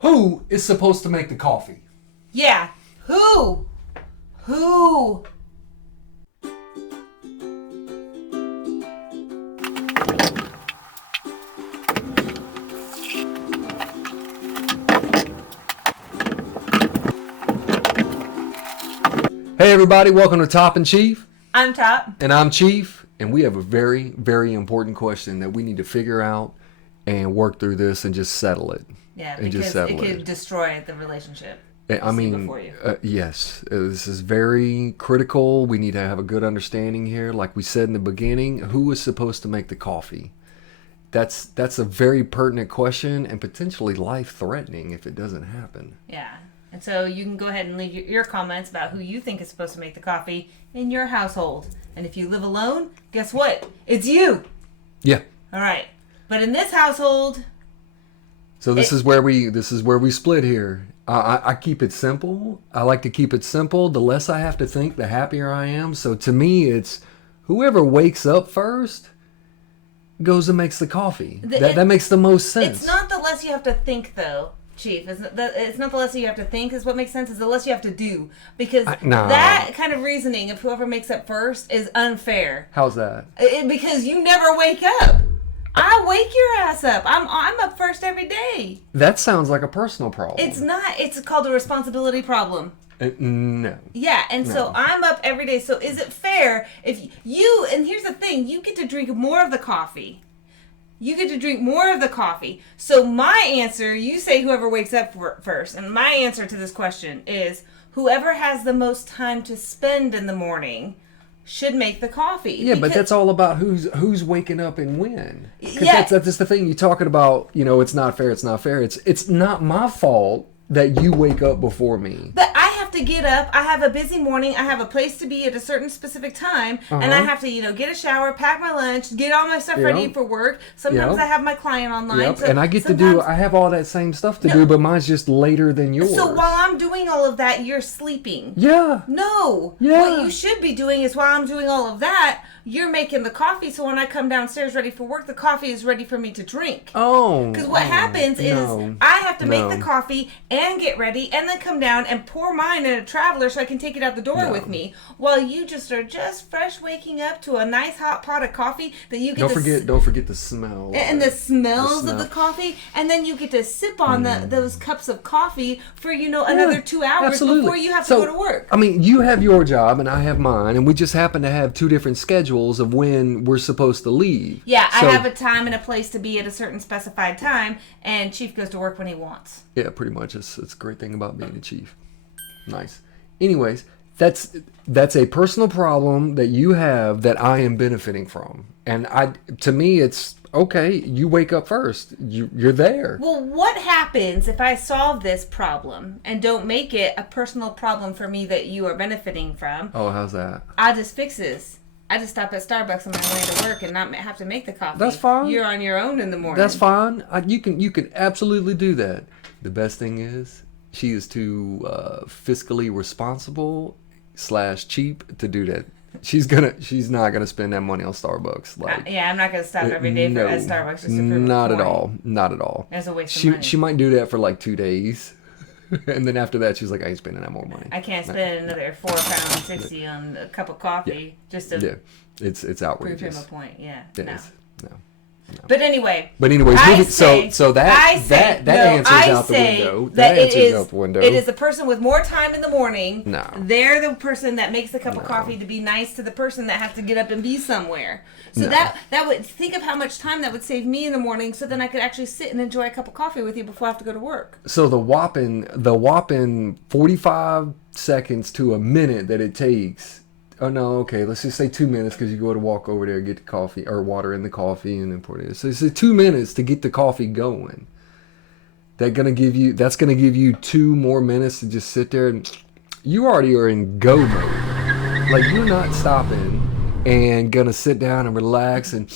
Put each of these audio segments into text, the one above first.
Who is supposed to make the coffee? Yeah. Who? Who? Hey everybody, welcome to Top and Chief. I'm Top. And I'm Chief. And we have a very, very important question that we need to figure out and work through this and just settle it. Yeah, and because just settle it could destroy the relationship. I mean, yes, this is very critical. We need to have a good understanding here. Like we said in the beginning, who is supposed to make the coffee? That's a very pertinent question and potentially life-threatening if it doesn't happen. Yeah. And so you can go ahead and leave your comments about who you think is supposed to make the coffee in your household. And if you live alone, guess what? It's you. Yeah. All right. But in this household, so this is where we split here. I keep it simple. I like to keep it simple. The less I have to think, the happier I am. So to me, it's whoever wakes up first goes and makes the coffee. That makes the most sense. It's not the less you have to think, though, Chief. It's not the less you have to think is what makes sense. It's the less you have to do. Because that kind of reasoning of whoever makes up first is unfair. How's that? Because you never wake up. I wake your ass up. I'm up first every day. That sounds like a personal problem. It's not. It's called a responsibility problem. No. Yeah, and so I'm up every day. So is it fair if you, and here's the thing, you get to drink more of the coffee. You get to drink more of the coffee. So my answer, you say whoever wakes up first, and my answer to this question is whoever has the most time to spend in the morning should make the coffee. Yeah, but that's all about who's waking up and when. Because yeah. that's the thing. You're talking about, it's not fair, it's not fair. It's not my fault that you wake up before me. But I have to get up. I have a busy morning. I have a place to be at a certain specific time. And I have to, get a shower, pack my lunch, get all my stuff ready for work. Sometimes I have my client online. Yep. So and I get I have all that same stuff to do, but mine's just later than yours. So while I'm doing all of that, you're sleeping. Yeah. No. Yeah. What you should be doing is while I'm doing all of that, you're making the coffee, so when I come downstairs ready for work, the coffee is ready for me to drink. Oh. Because what happens is I have to make the coffee and get ready and then come down and pour mine in a traveler so I can take it out the door with me, while you are just fresh waking up to a nice hot pot of coffee that you get Don't forget the smell. And the smells of the coffee, and then you get to sip on those cups of coffee for, another 2 hours before you have to go to work. I mean, you have your job and I have mine, and we just happen to have two different schedules of when we're supposed to leave. Yeah, I have a time and a place to be at a certain specified time, and Chief goes to work when he wants. Yeah, pretty much. It's a great thing about being a chief. Nice. Anyways, that's a personal problem that you have that I am benefiting from. And to me, it's okay, you wake up first. You're there. Well, what happens if I solve this problem and don't make it a personal problem for me that you are benefiting from? Oh, how's that? I just fix this. I just stop at Starbucks on my way to work and not have to make the coffee. That's fine. You're on your own in the morning. That's fine. You can absolutely do that. The best thing is she is too fiscally responsible / cheap to do that. She's not gonna spend that money on Starbucks. I'm not gonna stop every day at Starbucks just to prove not at all. Not at all. That's a waste of money. She might do that for like 2 days. And then after that, she's like, I ain't spending that more money. I can't spend another £4.60 on a cup of coffee just to it's outrageous. prove him a point. Yeah, it is. No. But anyways, so that answers out the window. That answers out the window. It is the person with more time in the morning. No. They're the person that makes the cup of coffee to be nice to the person that has to get up and be somewhere. So that would, think of how much time that would save me in the morning, so then I could actually sit and enjoy a cup of coffee with you before I have to go to work. So the whopping 45 seconds to a minute that it takes. Oh, no, okay, let's just say 2 minutes because you go to walk over there, get the coffee or water in the coffee and then pour it in. So it's 2 minutes to get the coffee going. That's going to give you 2 more minutes to just sit there and you already are in go mode. Like, you're not stopping and going to sit down and relax and...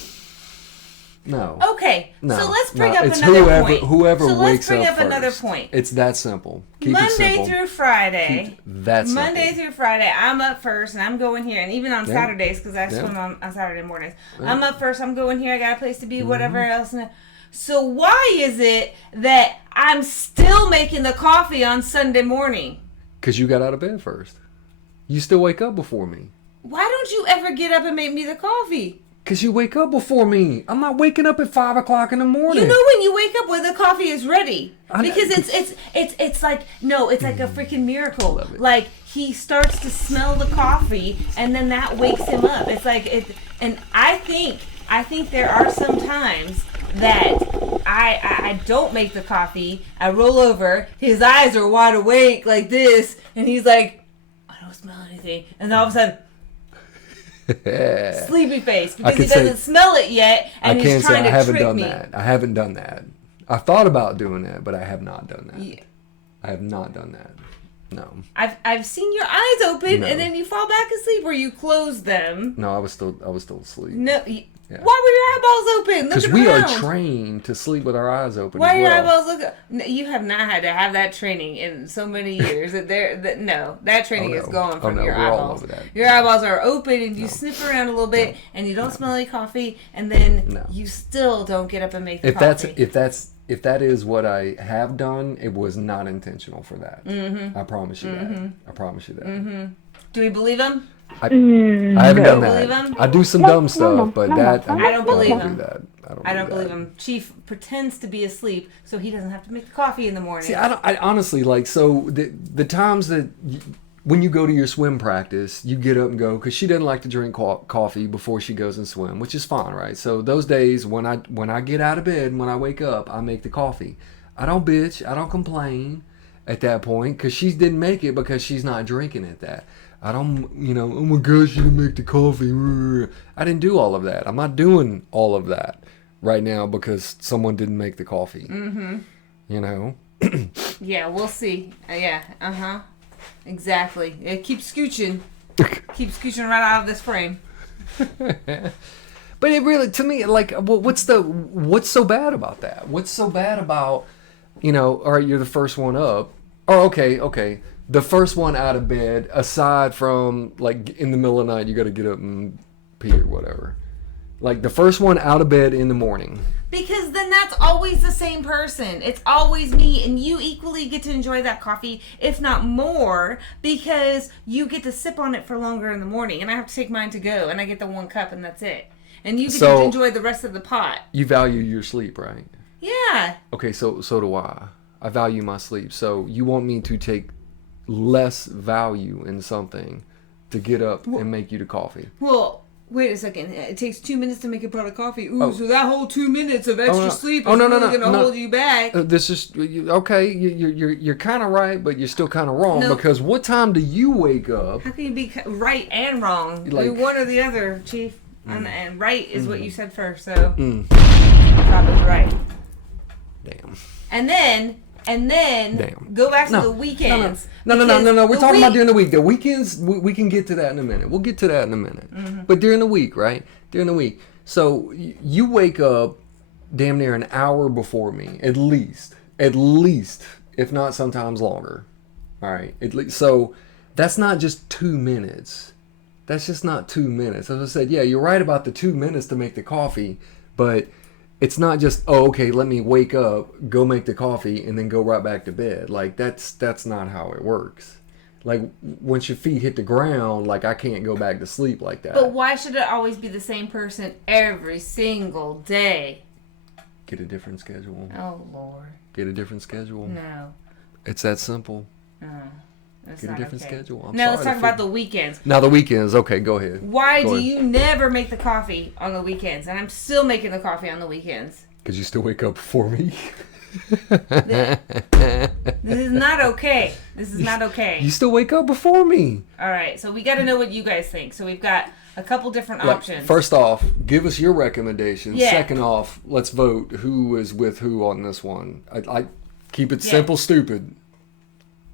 No. Okay, no, so let's bring up it's another point. Whoever so wakes up let's bring up first. another point. It's that simple. Keep Monday it simple. through Friday. Monday through Friday, I'm up first and I'm going here. And even on Saturdays, because I swim on Saturday mornings. I'm up first, I'm going here, I got a place to be, whatever else. So why is it that I'm still making the coffee on Sunday morning? Because you got out of bed first. You still wake up before me. Why don't you ever get up and make me the coffee? Because you wake up before me. I'm not waking up at 5 o'clock in the morning. You know when you wake up when the coffee is ready. Because it's like, no, it's like a freaking miracle. Like, he starts to smell the coffee, and then that wakes him up. It's like, and I think there are some times that I don't make the coffee. I roll over, his eyes are wide awake like this, and he's like, I don't smell anything. And then all of a sudden, sleepy face, because he doesn't smell it yet, and he's trying to trick me. I haven't done that. I thought about doing that, but I have not done that. Yeah. I have not done that. No. I've seen your eyes open, and then you fall back asleep, or you close them. No, I was still asleep. No. Yeah. Why were your eyeballs open? Because we are trained to sleep with our eyes open. Why are your eyeballs looking? No, you have not had to have that training in so many years. That training is gone from your eyeballs. All over that. Your eyeballs are open, and you sniff around a little bit, and you don't smell any coffee, and then you still don't get up and make the coffee. If that is what I have done, it was not intentional for that. Mm-hmm. I promise you that. I promise you that. Mm-hmm. Do we believe him? I haven't done that. I do some dumb stuff, but that I don't believe him. I don't believe him. Chief pretends to be asleep so he doesn't have to make the coffee in the morning. See, I honestly so the times that when you go to your swim practice, you get up and go, because she doesn't like to drink coffee before she goes and swim, which is fine, right? So those days when I get out of bed and when I wake up, I make the coffee. I don't bitch. I don't complain at that point, because she didn't make it because she's not drinking it. I don't, oh my gosh, you didn't make the coffee. I didn't do all of that. I'm not doing all of that right now because someone didn't make the coffee. Mm-hmm. Yeah, we'll see. Yeah, uh-huh. Exactly. It keeps scooching. Keep scooching right out of this frame. But it really, to me, like, what's so bad about that? What's so bad about, all right, you're the first one up. Oh, okay. The first one out of bed, aside from, like, in the middle of the night, you got to get up and pee or whatever. Like, the first one out of bed in the morning. Because then that's always the same person. It's always me, and you equally get to enjoy that coffee, if not more, because you get to sip on it for longer in the morning, and I have to take mine to go, and I get the 1 cup, and that's it. And you get to enjoy the rest of the pot. You value your sleep, right? Yeah. Okay, so do I. I value my sleep. So you want me to take less value in something to get up and make you the coffee? Well, wait a second. It takes 2 minutes to make a pot of coffee. Ooh, so that whole 2 minutes of extra sleep is really going to hold you back. This is okay. You're kind of right, but you're still kind of wrong, because what time do you wake up? How can you be right and wrong? Like, do one or the other, Chief. And right is what you said first, so Top is right. Damn. And then go back to the weekends. No. We're talking about during the week. The weekends, we can get to that in a minute. We'll get to that in a minute. Mm-hmm. But during the week, right? During the week. So you wake up damn near an hour before me, at least, if not sometimes longer. All right. At least. So that's not just 2 minutes. That's just not 2 minutes. As I said, yeah, you're right about the 2 minutes to make the coffee, but it's not just, okay, let me wake up, go make the coffee, and then go right back to bed. Like, that's not how it works. Like, once your feet hit the ground, like, I can't go back to sleep like that. But why should it always be the same person every single day? Get a different schedule. Oh, Lord. Get a different schedule. No. It's that simple. Get a different schedule. Now let's talk about the weekends. Now the weekends, okay, go ahead. Why do you never make the coffee on the weekends? And I'm still making the coffee on the weekends. Because you still wake up before me. This is not okay. This is not okay. You still wake up before me. All right, so we got to know what you guys think. So we've got a couple different options. First off, give us your recommendations. Yeah. Second off, let's vote who is with who on this one. I keep it simple, stupid.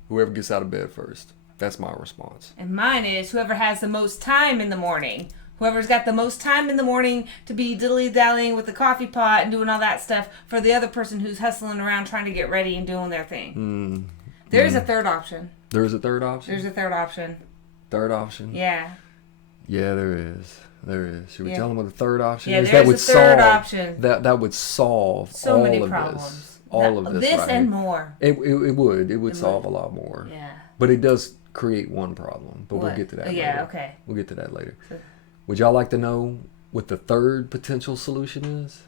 Whoever gets out of bed first. That's my response. And mine is whoever has the most time in the morning. Whoever's got the most time in the morning to be diddly-dallying with the coffee pot and doing all that stuff for the other person who's hustling around trying to get ready and doing their thing. There's a third option. There's a third option? There's a third option. Third option? Yeah. Yeah, there is. There is. Should we Yeah. tell them what the third option Yeah, is? there's That would a third solve option. that would solve So all many of problems. this. All of this. This right and here. more. It would. It would It solve would. a lot more. Yeah. But it does create one problem. But we'll What? get to that Oh, later. yeah, okay. We'll get to that later. So- Would y'all like to know what the third potential solution is?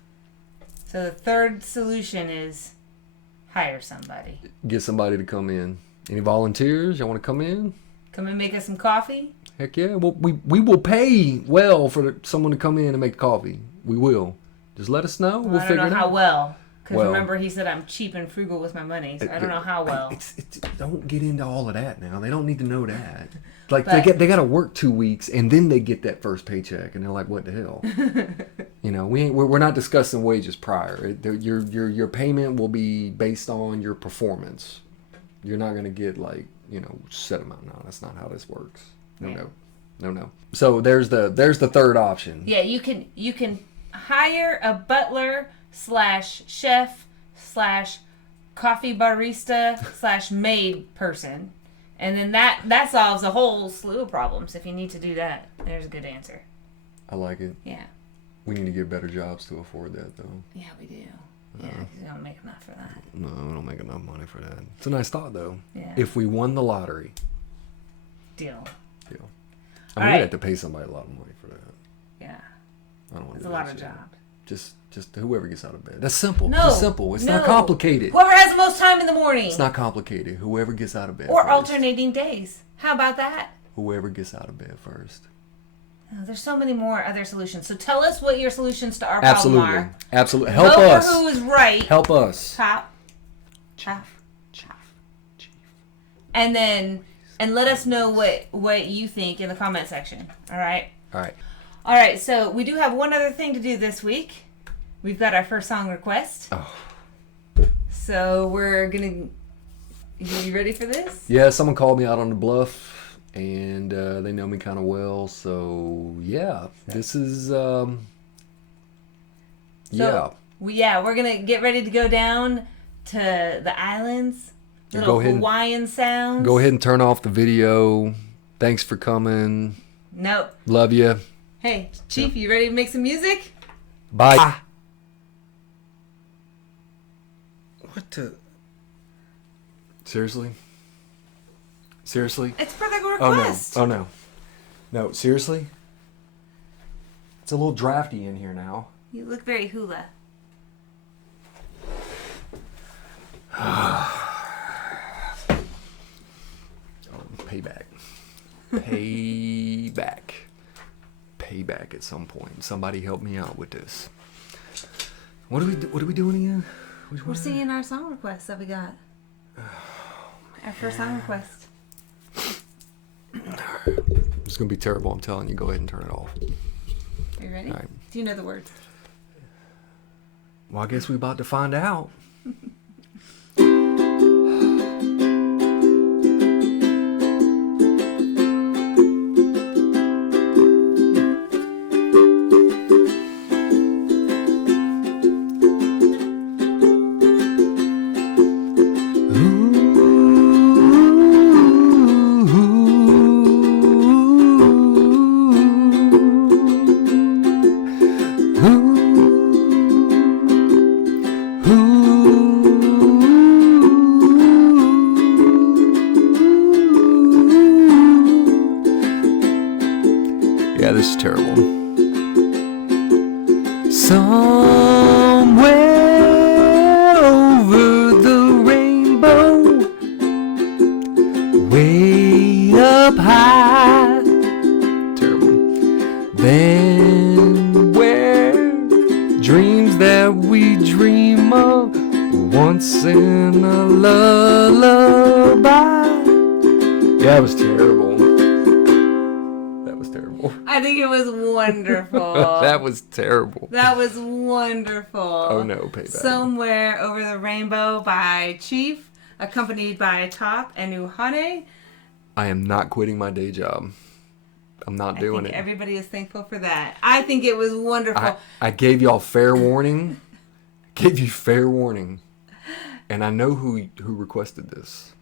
So the third solution is hire somebody. Get somebody to come in. Any volunteers? Y'all want to come in? Come and make us some coffee. Heck yeah. Well, we will pay well for someone to come in and make coffee. We will. Just let us know. We'll I don't figure know it how out. well. Because Well- remember, he said I'm cheap and frugal with my money. So I don't know how well. It's, don't get into all of that now. They don't need to know that. Like But- they got to work 2 weeks and then they get that first paycheck and they're like, what the hell? We're not discussing wages prior. Your payment will be based on your performance. You're not gonna get like set amount. No, that's not how this works. No. So there's the third option. Yeah, you can hire a butler / chef / coffee barista / maid person, and then that solves a whole slew of problems. If you need to do that, there's a good answer. I like it. Yeah. We need to get better jobs to afford that though. Yeah, we do. Yeah, 'cause we don't make enough for that. No, we don't make enough money for that. It's a nice thought though. Yeah. If we won the lottery, Deal. I All mean, right. we have to pay somebody a lot of money for that. Yeah. I don't want It's to a do lot that of shit. job. Just whoever gets out of bed. That's simple. No. It's simple. It's not No. complicated. Whoever has the most time in the morning. It's not complicated. Whoever gets out of bed Or first. alternating days. How about that? Whoever gets out of bed first. Oh, there's so many more other solutions. So tell us what your solutions to our Absolutely. problem are. Absolutely. Help Vote us. for who is right. Help us. Top. And then let us know what you think in the comment section. All right. All right. All right. So we do have one other thing to do this week. We've got our first song request. Oh. So we're gonna. You ready for this? Yeah, someone called me out on the bluff, and they know me kind of well. So yeah, this is yeah. We're gonna get ready to go down to the islands. Little Go ahead. Hawaiian sounds. Go ahead and turn off the video. Thanks for coming. Nope. Love you. Hey, Chief, you ready to make some music? Bye. What the? Seriously? Seriously? It's for the Oh no. request. Oh no. No, seriously? It's a little drafty in here now. You look very hula. Payback. Payback. Payback at some point. Somebody help me out with this. What are we doing again? Which We're one? singing our song request that we got. Our first song request. It's gonna be terrible. I'm telling you. Go ahead and turn it off. Are you ready? All right. Do you know the words? Well, I guess we're about to find out. Yeah, this is terrible. Somewhere over the rainbow, way up high. Terrible. Then where dreams that we dream of once in a lullaby. Yeah, it was terrible. I think it was wonderful. That was terrible. That was wonderful. Oh no, payback. Somewhere Over the Rainbow by Chief, accompanied by Top and Uhane. I am not quitting my day job. I'm not doing it. Everybody is thankful for that. I think it was wonderful. I gave y'all fair warning. Gave you fair warning. And I know who requested this.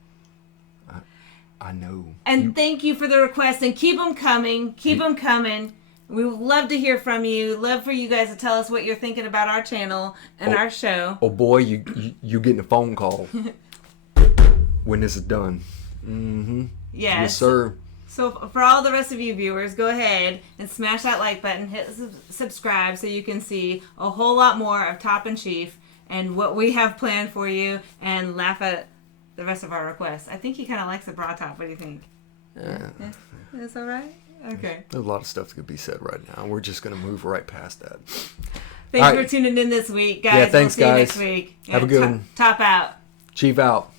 I know. And thank you for the requests, and keep them coming. Keep them coming. We would love to hear from you. Love for you guys to tell us what you're thinking about our channel and our show. Oh boy, you getting a phone call when this is done. Mm-hmm. Yes, sir. So for all the rest of you viewers, go ahead and smash that like button, hit subscribe so you can see a whole lot more of Top and Chief and what we have planned for you, and laugh at the rest of our requests. I think he kind of likes the bra top. What do you think? Yeah. That's all right? Okay. There's a lot of stuff that could be said right now. We're just going to move right past that. Thanks for tuning in this week, guys. Yeah, thanks, we'll see guys. you next week. Have a good one. Top out. Chief out.